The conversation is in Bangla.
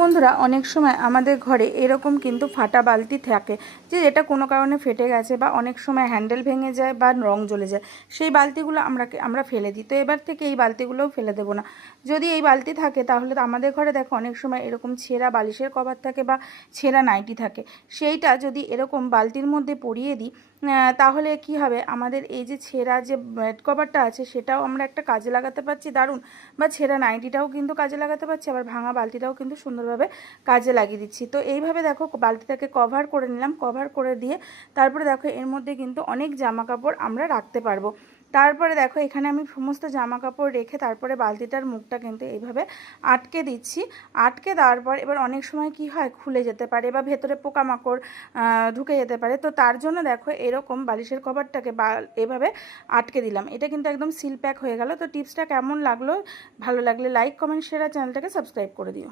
বন্ধুরা, অনেক সময় আমাদের ঘরে এরকম কিন্তু ফাটা বালতি থাকে যে এটা কোনো কারণে ফেটে গেছে বা অনেক সময় হ্যান্ডেল ভেঙে যায় বা রং জ্বলে যায়। সেই বালতিগুলো আমরা ফেলে দিই। তো এবার থেকে এই বালতিগুলোও ফেলে দেবো না। যদি এই বালতি থাকে তাহলে তো আমাদের ঘরে দেখো অনেক সময় এরকম ছেঁড়া বালিশের কভার থাকে বা ছেঁড়া নাইটি থাকে। সেইটা যদি এরকম বালতির মধ্যে পরিয়ে দিই তাহলে কি হবে, আমাদের এই যে ছেঁড়া যে বেড কভারটা আছে সেটাও আমরা একটা কাজে লাগাতে পারছি দারুণ, বা ছেঁড়া নাইটিটাও কিন্তু কাজে লাগাতে পারছি, আবার ভাঙা বালতিটাও কিন্তু সুন্দরভাবে কাজে লাগিয়ে দিচ্ছি। তো এইভাবে দেখো বালতিটাকে কভার করে নিলাম, কভার করে দিয়ে তারপরে দেখো এর মধ্যে কিন্তু অনেক জামা কাপড় আমরা রাখতে পারবো। তারপরে দেখো এখানে আমি সমস্ত জামা কাপড় রেখে তারপরে বালতিটার মুখটা কিন্তু এইভাবে আটকে দিচ্ছি। আটকে দেওয়ার পর এবার অনেক সময় কি হয়, খুলে যেতে পারে বা ভেতরে পোকামাকড় ঢুকে যেতে পারে। তো তার জন্য দেখো এরকম বালিশের কভারটাকে এভাবে আটকে দিলাম। এটা কিন্তু একদম সিল প্যাক হয়ে গেল। তো টিপসটা কেমন লাগলো, ভালো লাগলে লাইক কমেন্ট শেয়ার আর চ্যানেলটাকে সাবস্ক্রাইব করে দিও।